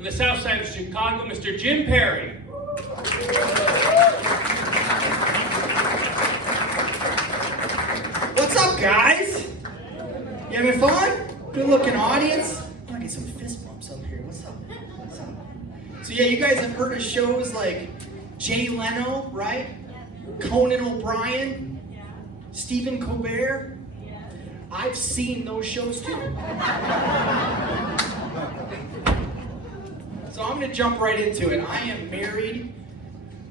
from the south side of Chicago, Mr. Jim Perry. What's up, guys? You having fun? Good looking audience. I'm gonna get some fist bumps up here. What's up? What's up? So yeah, you guys have heard of shows like Jay Leno, right? Conan O'Brien, Stephen Colbert. I've seen those shows too. So I'm gonna jump right into it. I am married,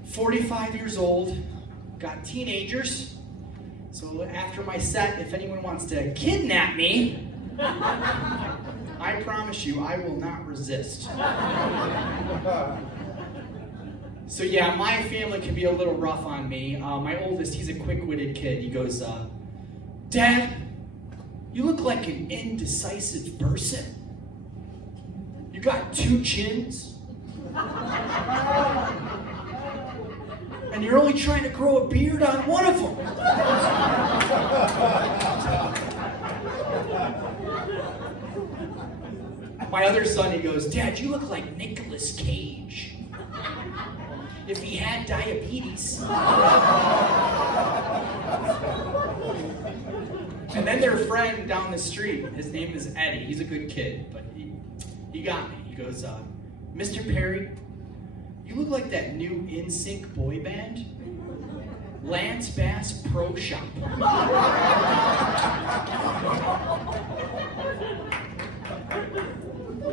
45 years old, got teenagers. So after my set, if anyone wants to kidnap me, I promise you I will not resist. So yeah, my family can be a little rough on me. My oldest, he's a quick-witted kid. He goes, Dad, you look like an indecisive person. You got two chins. And you're only trying to grow a beard on one of them. My other son, he goes, Dad, you look like Nicolas Cage. If he had diabetes. And then their friend down the street, his name is Eddie. He's a good kid, but he got me. He goes, Mr. Perry, you look like that new NSYNC boy band, Lance Bass Pro Shop.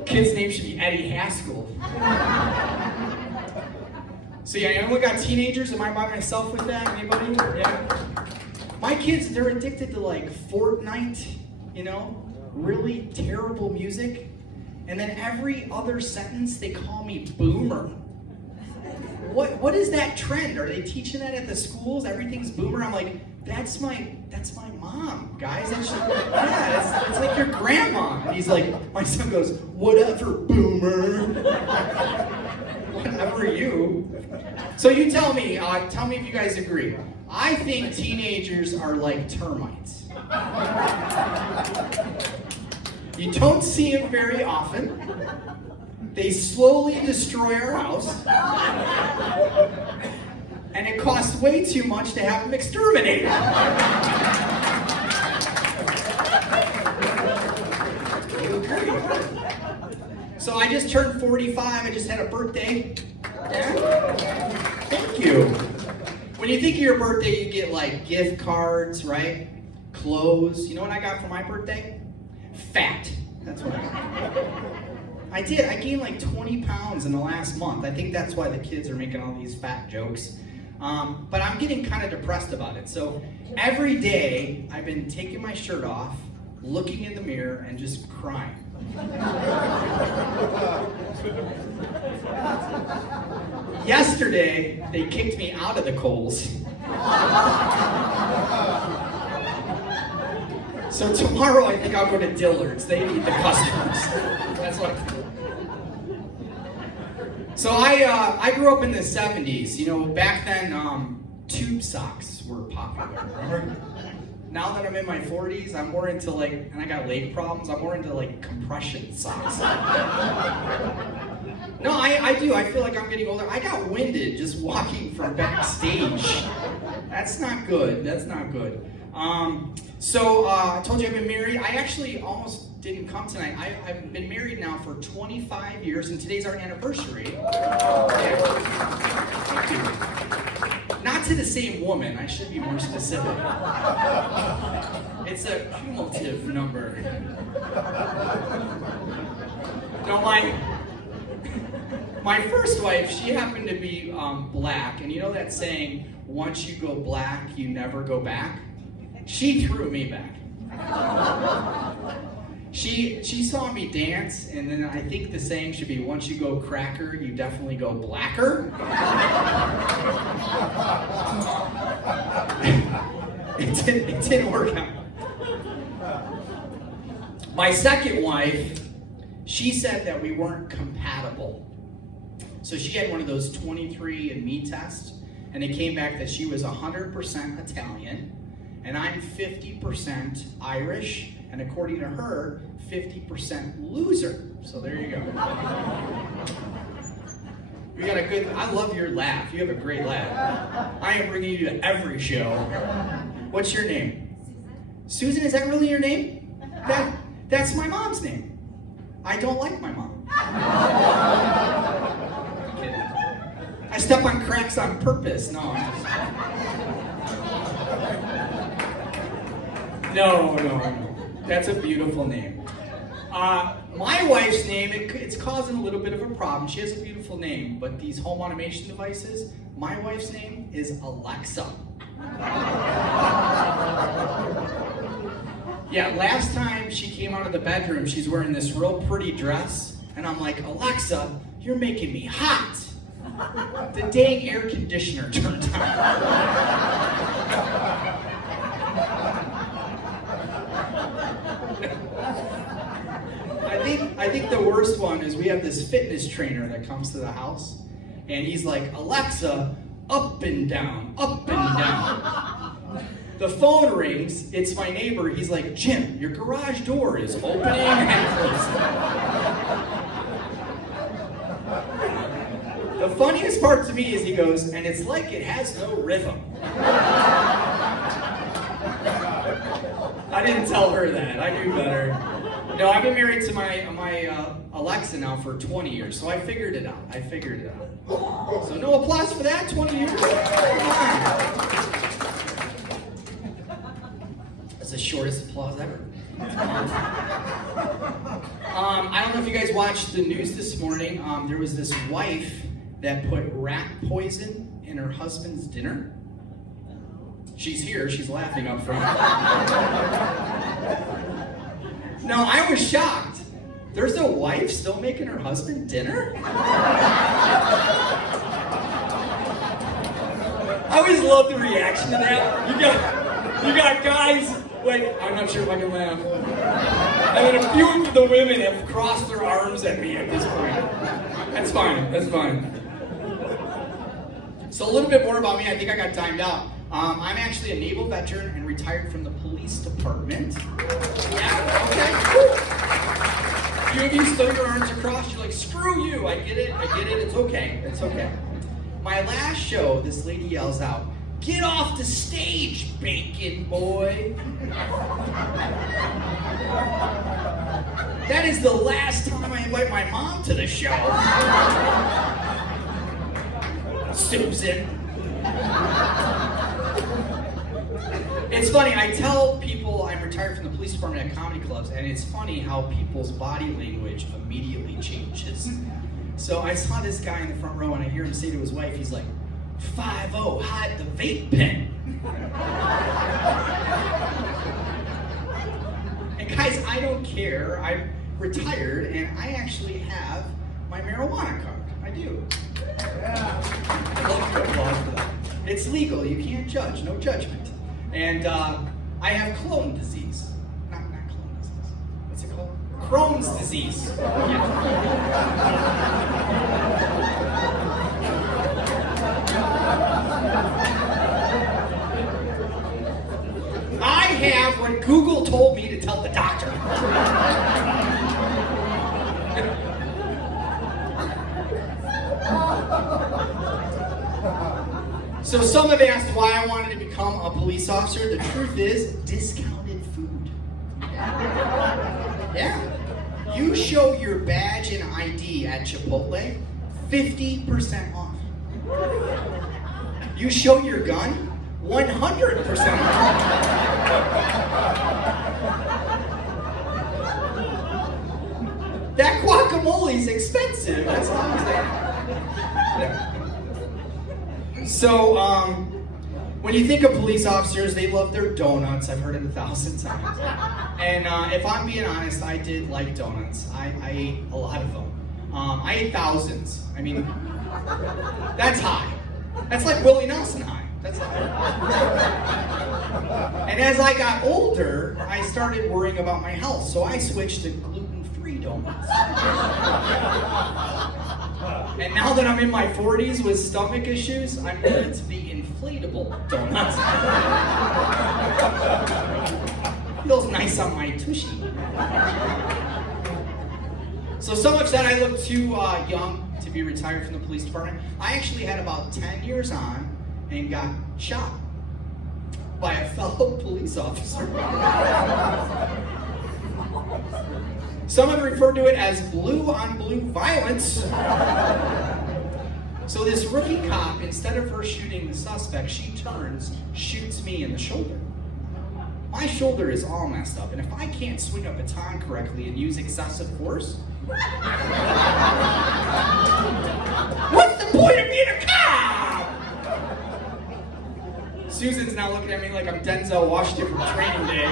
Kid's name should be Eddie Haskell. So yeah, anyone got teenagers? Am I by myself with that? Anybody? Yeah. My kids, they're addicted to like Fortnite, you know, really terrible music. And then every other sentence they call me boomer. What is that trend? Are they teaching that at the schools? Everything's boomer. I'm like, that's my mom, guys. It's like your grandma. And he's like, my son goes, whatever, boomer. Whatever you. So you tell me if you guys agree. I think teenagers are like termites. You don't see them very often. They slowly destroy our house. And it costs way too much to have them exterminated. You agree? So I just turned 45. I just had a birthday. Yeah? Thank you. When you think of your birthday, you get like gift cards, right? Clothes. You know what I got for my birthday? Fat. That's what I got. I did. I gained like 20 pounds in the last month. I think that's why the kids are making all these fat jokes. But I'm getting kind of depressed about it. So every day I've been taking my shirt off, looking in the mirror, and just crying. Yesterday, they kicked me out of the Kohl's. So tomorrow, I think I'll go to Dillard's. They need the customers. That's what I do. So I grew up in the 70s. You know, back then, tube socks were popular. Remember? Now that I'm in my 40s, I'm more into like, and I got leg problems, I'm more into like compression socks. No, I do. I feel like I'm getting older. I got winded just walking from backstage. That's not good. That's not good. So I told you I've been married. I actually almost didn't come tonight. I've been married now for 25 years, and today's our anniversary. Thank you. Not to the same woman. I should be more specific. It's a cumulative number. No, my first wife, she happened to be black, and you know that saying, once you go black, you never go back? She threw me back. She saw me dance, and then I think the saying should be, once you go cracker, you definitely go blacker. It didn't work out. My second wife, she said that we weren't compatible. So she had one of those 23andMe tests, and it came back that she was 100% Italian, and I'm 50% Irish, and according to her, 50% loser. So there you go. We got a good, I love your laugh. You have a great laugh. I am bringing you to every show. What's your name? Susan, is that really your name? That's my mom's name. I don't like my mom. I step on cracks on purpose. No, I'm just... No. That's a beautiful name. My wife's name, it's causing a little bit of a problem. She has a beautiful name, but these home automation devices, my wife's name is Alexa. Yeah, last time she came out of the bedroom, she's wearing this real pretty dress, and I'm like, Alexa, you're making me hot. The dang air conditioner turned on. I think the worst one is we have this fitness trainer that comes to the house, and he's like, Alexa, up and down, up and down. The phone rings, it's my neighbor, he's like, Jim, your garage door is opening and closing. The funniest part to me is he goes, and it's like it has no rhythm. I didn't tell her that, I knew better. No, I've been married to my Alexa now for 20 years, so I figured it out. So no applause for that, 20 years? That's the shortest applause ever. I don't know if you guys watched the news this morning. There was this wife that put rat poison in her husband's dinner. She's here, she's laughing up front. No, I was shocked. There's a wife still making her husband dinner? I always love the reaction to that. You got guys, like, I'm not sure if I can laugh. And then a few of the women have crossed their arms at me at this point. That's fine. So a little bit more about me. I think I got timed out. I'm actually a naval veteran and retired from the police department. Yeah, okay. A few of you still your arms across. You're like, screw you. I get it. It's okay. My last show, this lady yells out, get off the stage, bacon boy. That is the last time I invite my mom to the show. Susan. It's funny, I tell people I'm retired from the police department at comedy clubs, and it's funny how people's body language immediately changes. So I saw this guy in the front row, and I hear him say to his wife, he's like, 5-0, hide the vape pen. And guys, I don't care. I'm retired, and I actually have my marijuana card. I do. Yeah. I love your applause for that. It's legal. You can't judge. No judgment. And I have Crohn's disease. Not Crohn's disease. What's it called? Crohn's disease. I have what Google told me to tell the doctor. So some have asked why I wanted to become a police officer. The truth is, discounted food. Yeah. You show your badge and ID at Chipotle, 50% off. You show your gun, 100% off. That guacamole's expensive. That's all I'm saying. Yeah. So, when you think of police officers, they love their donuts. I've heard it 1,000 times. And if I'm being honest, I did like donuts. I ate a lot of them. I ate thousands. I mean, that's high. That's like Willie Nelson high. That's high. And as I got older, I started worrying about my health, so I switched to gluten-free donuts. And And now that I'm in my 40s with stomach issues, I'm into the inflatable donuts. Feels nice on my tushy. So much that I look too young to be retired from the police department. I actually had about 10 years on and got shot by a fellow police officer. Some have referred to it as blue on blue violence. So this rookie cop, instead of her shooting the suspect, she turns, shoots me in the shoulder. My shoulder is all messed up, and if I can't swing a baton correctly and use excessive force, what's the point of being a cop? Susan's now looking at me like I'm Denzel Washington from Training Day.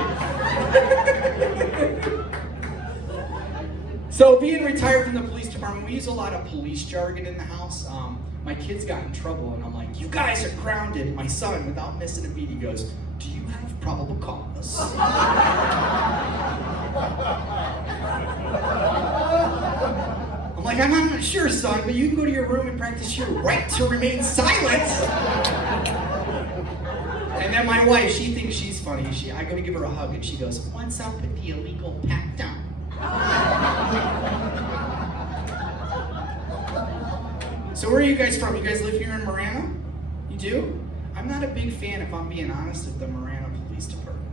So being retired from the police department, we use a lot of police jargon in the house. My kids got in trouble, and I'm like, you guys are grounded. My son, without missing a beat, he goes, do you have probable cause? I'm like, I'm not sure, son, but you can go to your room and practice your right to remain silent. And then my wife, she thinks she's funny. I go to give her a hug, and she goes, what's up with the illegal pat down? So where are you guys from? You guys live here in Marana? You do? I'm not a big fan, if I'm being honest, of the Marana Police Department.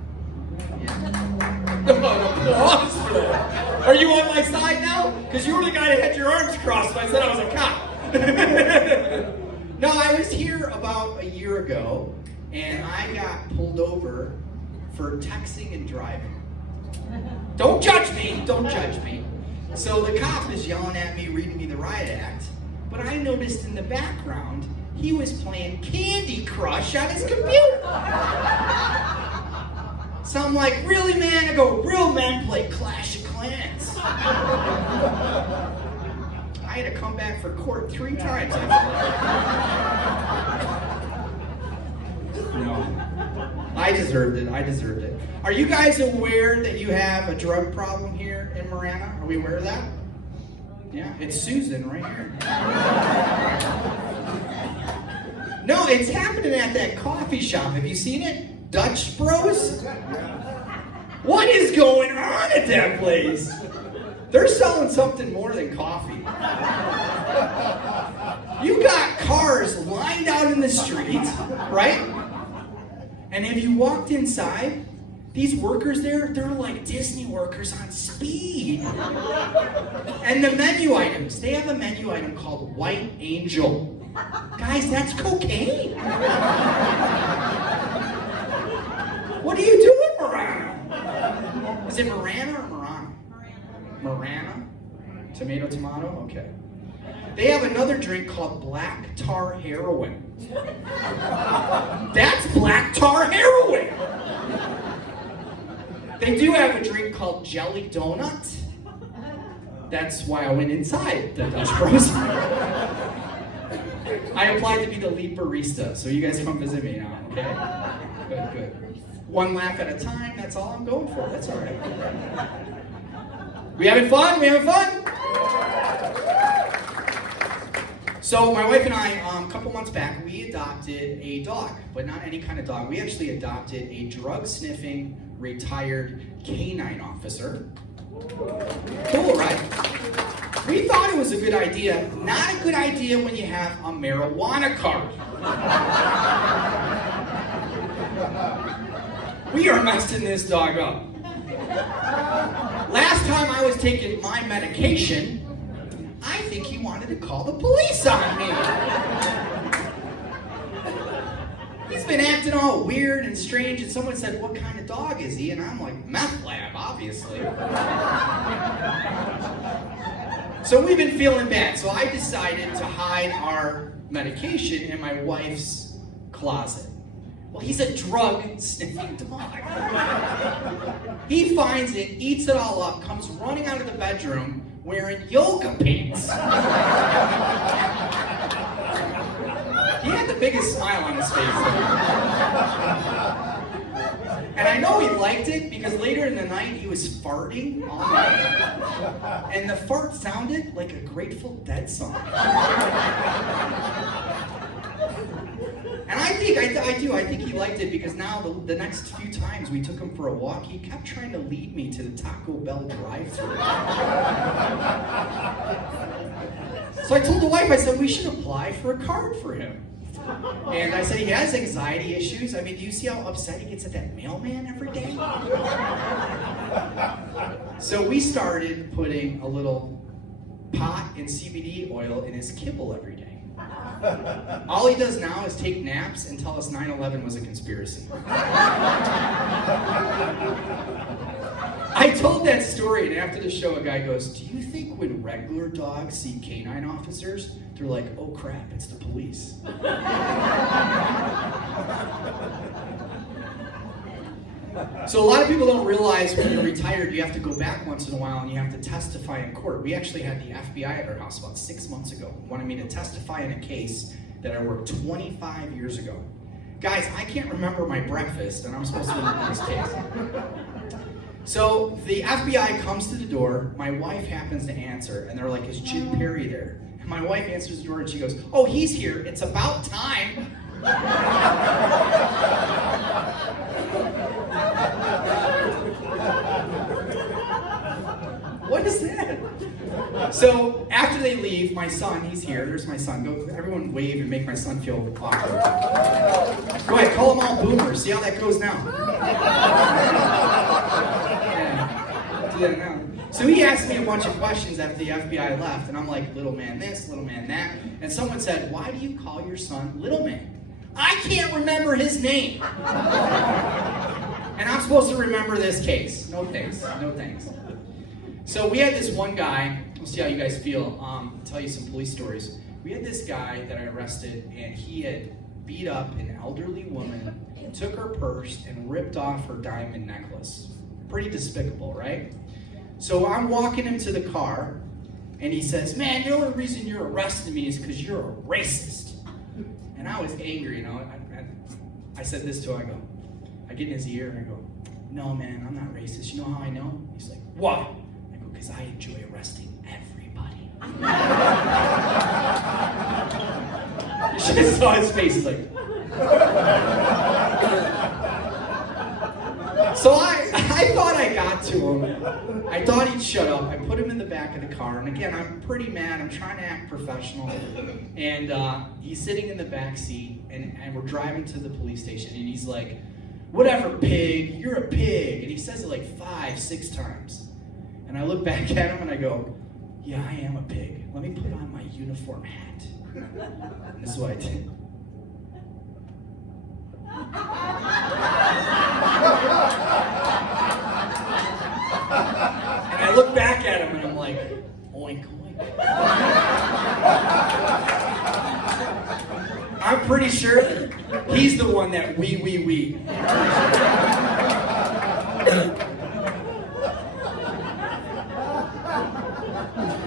Applause for that. Are you on my side now? Because you were the guy that had your arms crossed when I said I was a cop. No, I was here about a year ago, and I got pulled over for texting and driving. Don't judge me, don't judge me. So the cop is yelling at me, reading me the riot act, but I noticed in the background, he was playing Candy Crush on his computer. So I'm like, really, man? I go, real men play Clash of Clans. I had to come back for court 3 times. No. I deserved it. Are you guys aware that you have a drug problem here in Marana? Are we aware of that? Yeah, it's Susan right here. No, it's happening at that coffee shop. Have you seen it? Dutch Bros? What is going on at that place? They're selling something more than coffee. You got cars lined out in the street, right? And if you walked inside, these workers there, they're like Disney workers on speed. And the menu items, they have a menu item called White Angel. Guys, that's cocaine. What are you doing, Marana? Is it Marana or Marana? Marana? Tomato? Okay. They have another drink called Black Tar Heroin. That's Black Tar Heroin! They do have a drink called Jelly Donut. That's why I went inside the Dutch Bros. I applied to be the lead barista, so you guys come visit me now, okay? Good. One laugh at a time, that's all I'm going for. That's all right. We having fun? So my wife and I, a couple months back, we adopted a dog, but not any kind of dog. We actually adopted a drug-sniffing, retired canine officer. Cool, right? We thought it was a good idea. Not a good idea when you have a marijuana card. We are messing this dog up. Last time I was taking my medication, I think he wanted to call the police on me. He's been acting all weird and strange, and someone said, what kind of dog is he? And I'm like, meth lab, obviously. So we've been feeling bad, so I decided to hide our medication in my wife's closet. Well, he's a drug-sniffing dog. He finds it, eats it all up, comes running out of the bedroom wearing yoga pants. He had the biggest smile on his face. And I know he liked it? Because later in the night, he was farting all night. And the fart sounded like a Grateful Dead song. And I think he liked it because now the next few times we took him for a walk, he kept trying to lead me to the Taco Bell drive-thru. So I told the wife, I said, we should apply for a card for him. And I said, he has anxiety issues. I mean, do you see how upset he gets at that mailman every day? So we started putting a little pot and CBD oil in his kibble every day. All he does now is take naps and tell us 9/11 was a conspiracy. I told that story, and after the show, a guy goes, do you think when regular dogs see canine officers, they're like, oh crap, it's the police? So a lot of people don't realize when you're retired, you have to go back once in a while and you have to testify in court. We actually had the FBI at our house about 6 months ago. Wanted me to testify in a case that I worked 25 years ago. Guys, I can't remember my breakfast, and I'm supposed to be in this case. So the FBI comes to the door, my wife happens to answer, and they're like, is Jim Perry there? And my wife answers the door and she goes, oh, he's here, it's about time. What is that? So after they leave, my son, he's here, there's my son. Go, everyone wave and make my son feel awkward. Go ahead, call them all boomers, see how that goes now. Now. So he asked me a bunch of questions after the FBI left, and I'm like, little man this, little man that. And someone said, why do you call your son little man? I can't remember his name. And I'm supposed to remember this case. No thanks, no thanks. So we had this one guy, we'll see how you guys feel, I'll tell you some police stories. We had this guy that I arrested, and he had beat up an elderly woman, took her purse, and ripped off her diamond necklace. Pretty despicable, right? So I'm walking him to the car, and he says, man, the only reason you're arresting me is because you're a racist. And I was angry, you know. I said this to him, I get in his ear, and I go, no, man, I'm not racist. You know how I know? He's like, why? I go, because I enjoy arresting everybody. You should have saw his face, he's like... So I thought I got to him. I thought he'd shut up. I put him in the back of the car. And again, I'm pretty mad. I'm trying to act professional. And he's sitting in the back seat. And we're driving to the police station. And he's like, whatever, pig. You're a pig. And he says it like 5, 6 times. And I look back at him and I go, yeah, I am a pig. Let me put on my uniform hat. And this is what I did. And I look back at him and I'm like, oink, oink. I'm pretty sure he's the one that we.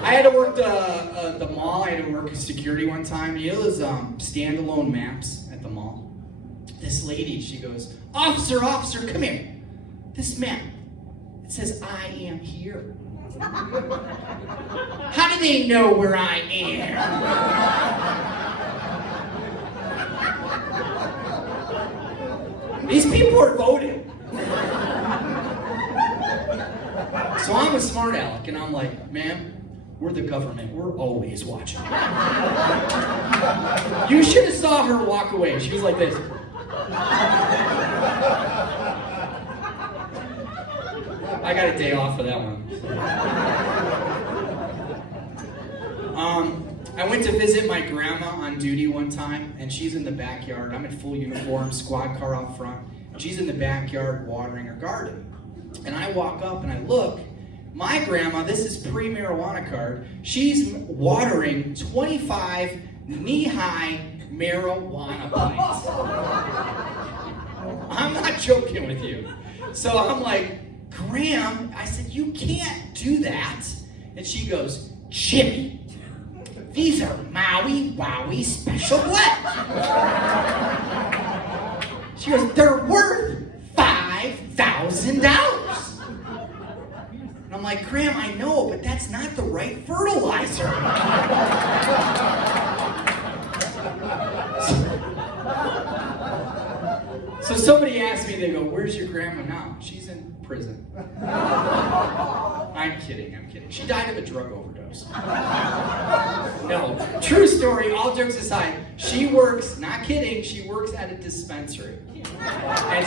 I had to work the mall. I had to work security one time. You know those standalone maps at the mall? This lady, she goes, officer, come here. This map, it says I am here. How do they know where I am? These people are voting. So I'm a smart aleck, and I'm like, ma'am, we're the government. We're always watching. You should have saw her walk away. She was like this. I got a day off for that one. I went to visit my grandma on duty one time, and she's in the backyard. I'm in full uniform, squad car out front. She's in the backyard watering her garden. And I walk up and I look. My grandma, this is pre-marijuana card, she's watering 25 knee-high marijuana plants. I'm not joking with you. So I'm like, Graham, I said, you can't do that. And she goes, Jimmy, these are Maui Wowie Special Blend. She goes, they're worth $5,000. $1,000. And I'm like, Graham, I know, but that's not the right fertilizer. So somebody asked me, they go, where's your grandma now? She's in prison. I'm kidding. She died of a drug overdose. No, true story, all jokes aside, she works, not kidding, she works at a dispensary. And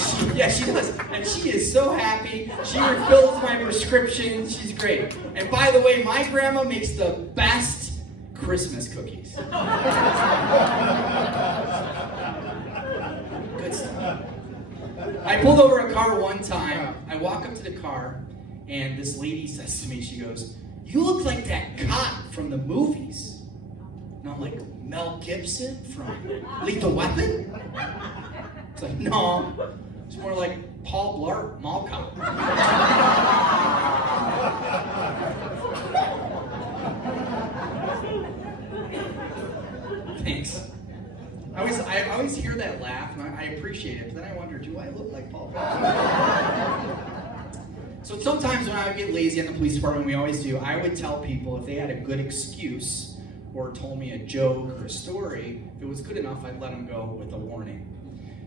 she does. And she is so happy. She refills my prescriptions. She's great. And by the way, my grandma makes the best Christmas cookies. Good stuff. I pulled over a car one time. I walk up to the car, and this lady says to me, she goes, you look like that cop from the movies. And I'm like, Mel Gibson from Lethal Weapon? It's like, no, it's more like Paul Blart, Mall Cop. Thanks. I always hear that laugh, and I appreciate it, but then I wonder, do I look like Paul Blart? So sometimes when I would get lazy in the police department, we always do, I would tell people if they had a good excuse or told me a joke or a story, if it was good enough, I'd let them go with a warning.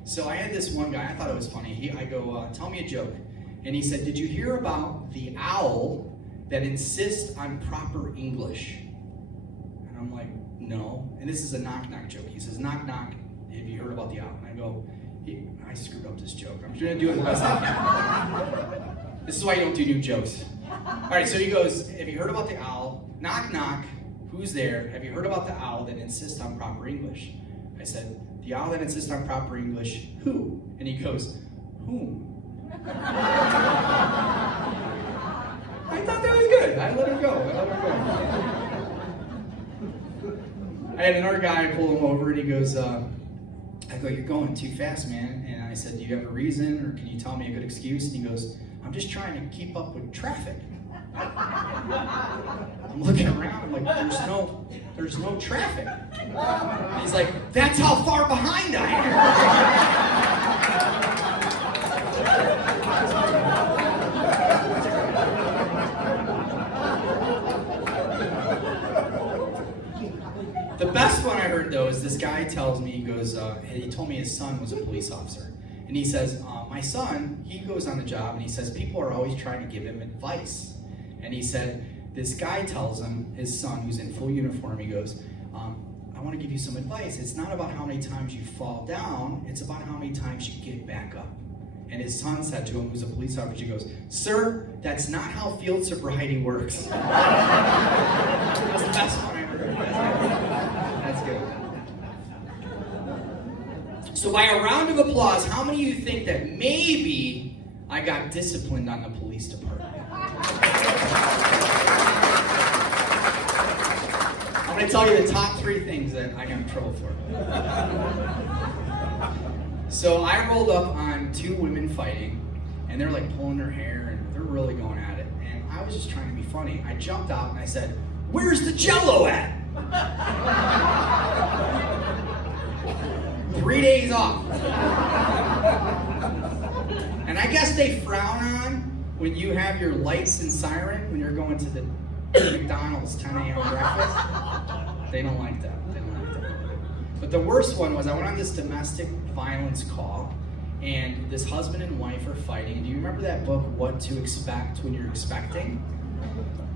So I had this one guy, I thought it was funny. I go, tell me a joke. And he said, did you hear about the owl that insists on proper English? And I'm like, no. And this is a knock-knock joke. He says, knock, knock, have you heard about the owl? And I go, I screwed up this joke. I'm trying to do it the best I can. This is why you don't do new jokes. All right, so he goes, have you heard about the owl? Knock, knock, who's there? Have you heard about the owl that insists on proper English? I said, the owl that insists on proper English, who? And he goes, whom? I thought that was good. I let him go. I had another guy, I pull him over, and he goes, I go, you're going too fast, man. And I said, do you have a reason, or can you tell me a good excuse? And he goes, I'm just trying to keep up with traffic. I'm looking around, I'm like, there's no traffic. And he's like, that's how far behind I am. The best one I heard, though, is this guy tells me, he goes, he told me his son was a police officer. And he says, my son, he goes on the job, and he says, people are always trying to give him advice. And he said, this guy tells him, his son, who's in full uniform, he goes, I want to give you some advice. It's not about how many times you fall down, it's about how many times you get back up. And his son said to him, who's a police officer, he goes, sir, that's not how field sobriety works. That's the best one I ever heard. That's good. So by a round of applause, how many of you think that maybe I got disciplined on the police department? I'm going to tell you the top 3 things that I got in trouble for. So I rolled up on 2 women fighting, and they're like pulling their hair, and they're really going at it. And I was just trying to be funny. I jumped out and I said, where's the Jell-O at? 3 days off. And I guess they frown on when you have your lights and siren when you're going to the McDonald's 10 a.m. breakfast. They don't like that. But the worst one was I went on this domestic violence call, and this husband and wife are fighting. And do you remember that book, What to Expect When You're Expecting?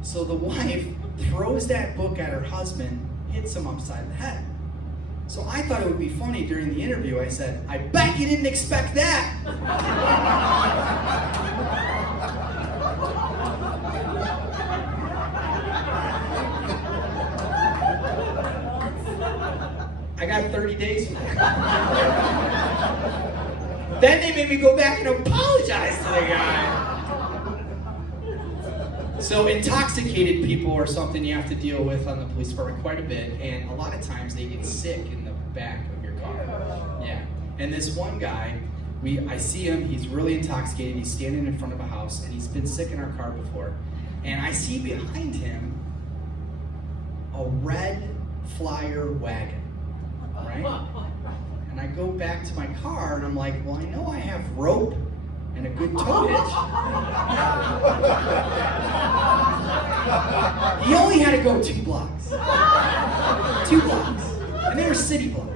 So the wife throws that book at her husband, hits him upside the head. So I thought it would be funny during the interview. I said, I bet you didn't expect that. I got 30 days for that. Then they made me go back and apologize to the guy. So intoxicated people are something you have to deal with on the police department quite a bit, and a lot of times they get sick in the back of your car. Yeah. And this one guy, I see him, he's really intoxicated, he's standing in front of a house, and he's been sick in our car before. And I see behind him a red Flyer wagon, right? And I go back to my car, and I'm like, well, I know I have rope and a good toe hitch. He only had to go 2 blocks. 2 blocks. And they were city blocks.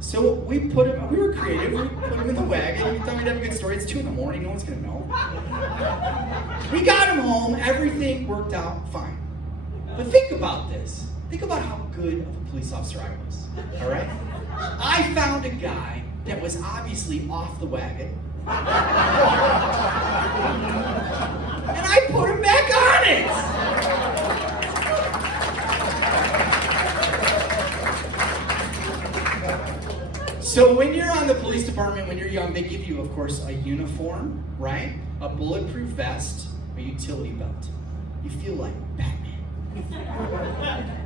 So we were creative, we put him in the wagon, we thought we'd have a good story. It's 2 in the morning, no one's gonna know. We got him home, everything worked out fine. But think about this. Think about how good of a police officer I was, all right? I found a guy that was obviously off the wagon. And I put him back on it! So when you're on the police department, when you're young, they give you, of course, a uniform, right? A bulletproof vest, a utility belt. You feel like Batman.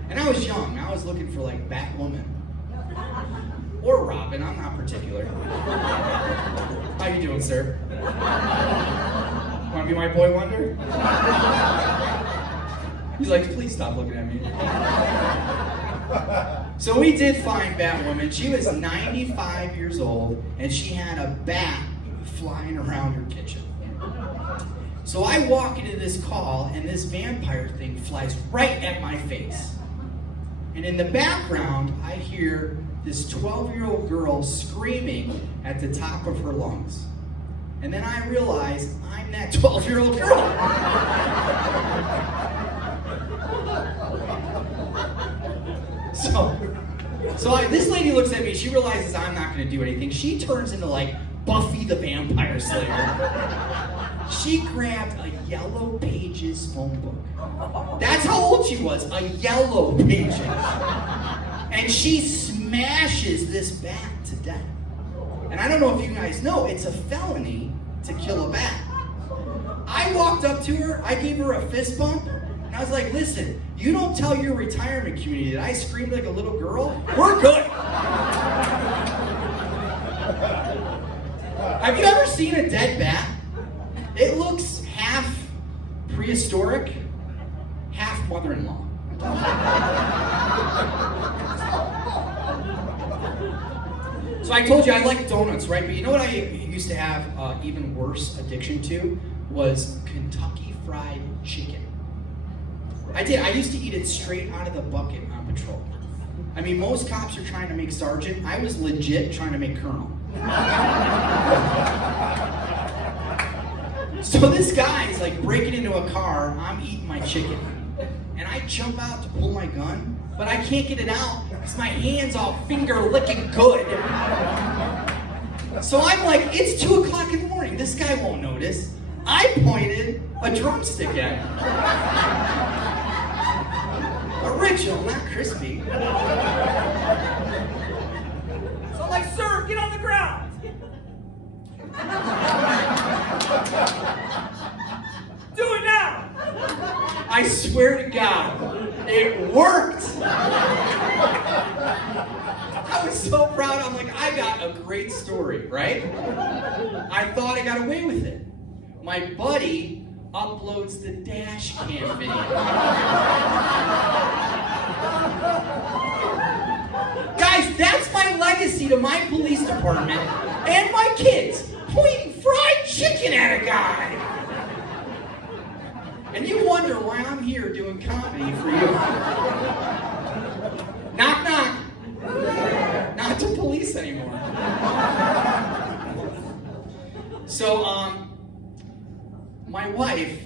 And I was young. I was looking for like Batwoman. Or Robin, I'm not particular. How you doing, sir? Want to be my boy wonder? He's like, please stop looking at me. So we did find Batwoman. She was 95 years old, and she had a bat flying around her kitchen. So I walk into this call, and this vampire thing flies right at my face. And in the background, I hear this 12-year-old girl screaming at the top of her lungs. And then I realize I'm that 12-year-old girl. This lady looks at me, she realizes I'm not going to do anything. She turns into like Buffy the Vampire Slayer. She grabbed a Yellow Pages phone book. That's how old she was, a Yellow Pages. And she smashes this bat to death. And I don't know if you guys know, it's a felony to kill a bat. I walked up to her, I gave her a fist bump, and I was like, listen, you don't tell your retirement community that I screamed like a little girl, we're good. Have you ever seen a dead bat? It looks half prehistoric, half mother-in-law. So I told you I like donuts, right? But you know what I used to have even worse addiction to was Kentucky Fried Chicken. I did. I used to eat it straight out of the bucket on patrol. I mean, most cops are trying to make sergeant. I was legit trying to make colonel. So this guy's like breaking into a car, I'm eating my chicken. And I jump out to pull my gun, but I can't get it out because my hand's all finger licking good. So I'm like, it's 2 o'clock in the morning, this guy won't notice. I pointed a drumstick at him. Original, not crispy. So I'm like, sir, get on the ground. Do it now! I swear to God, it worked! I was so proud. I'm like, I got a great story, right? I thought I got away with it. My buddy uploads the dash cam video. Guys, that's my legacy to my police department and my kids. Pointing fried chicken at a guy. And you wonder why I'm here doing comedy for you. Knock, knock. Not to police anymore. So, my wife,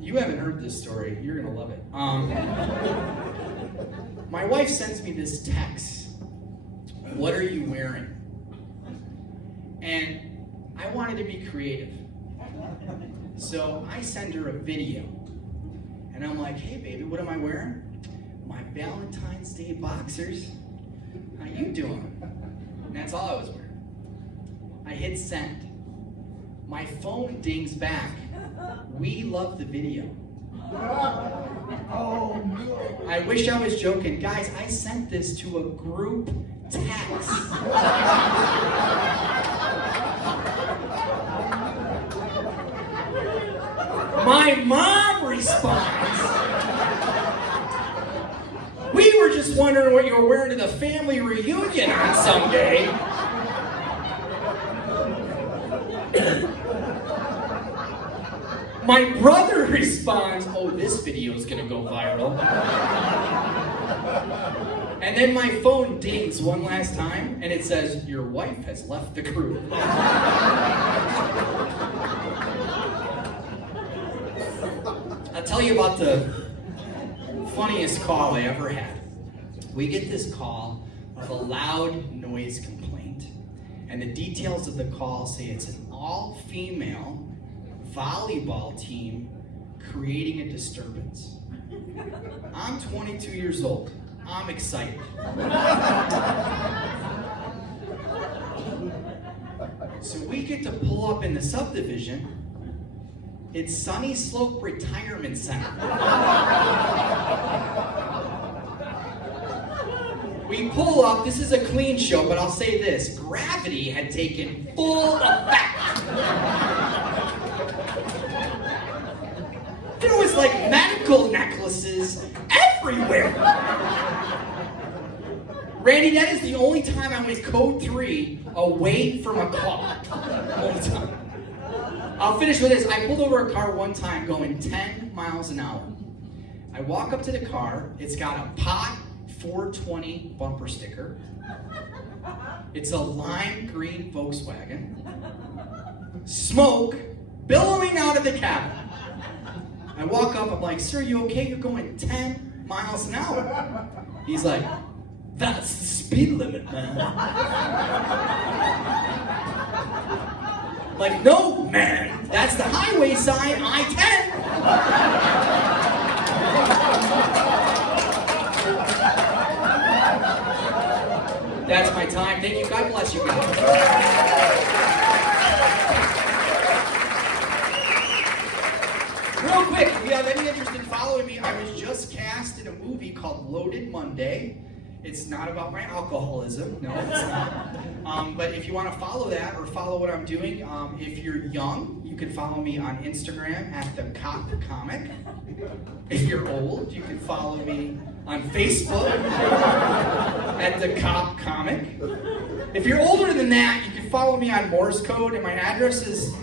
you haven't heard this story. You're going to love it. My wife sends me this text. What are you wearing? And I wanted to be creative. So I send her a video. And I'm like, hey baby, what am I wearing? My Valentine's Day boxers. How you doing? And that's all I was wearing. I hit send. My phone dings back. We love the video. Oh, no. I wish I was joking. Guys, I sent this to a group text. My mom responds. We were just wondering what you were wearing to the family reunion on Sunday. My brother responds, oh, this video is gonna go viral. And then my phone dings one last time, and it says, your wife has left the crew. I'll tell you about the funniest call I ever had. We get this call of a loud noise complaint, and the details of the call say it's an all-female volleyball team creating a disturbance. I'm 22 years old. I'm excited. So we get to pull up in the subdivision. It's Sunny Slope Retirement Center. We pull up, this is a clean show, but I'll say this, gravity had taken full effect. There was like medical necklaces everywhere. Randy, that is the only time I went code 3 away from a call. Only time. I'll finish with this. I pulled over a car one time going 10 miles an hour. I walk up to the car. It's got a pot 420 bumper sticker. It's a lime green Volkswagen. Smoke billowing out of the cabin. I walk up, I'm like, sir, you okay? You're going 10 miles an hour. He's like, that's the speed limit, man. Like, no, man, that's the highway sign, I-10. That's my time. Thank you. God bless you guys. Real quick, if you have any interest in following me, I was just cast in a movie called Loaded Monday. It's not about my alcoholism. No, it's not. But if you want to follow that or follow what I'm doing, if you're young, you can follow me on Instagram at The Cop Comic. If you're old, you can follow me on Facebook at The Cop Comic. If you're older than that, you can follow me on Morse code, and my address is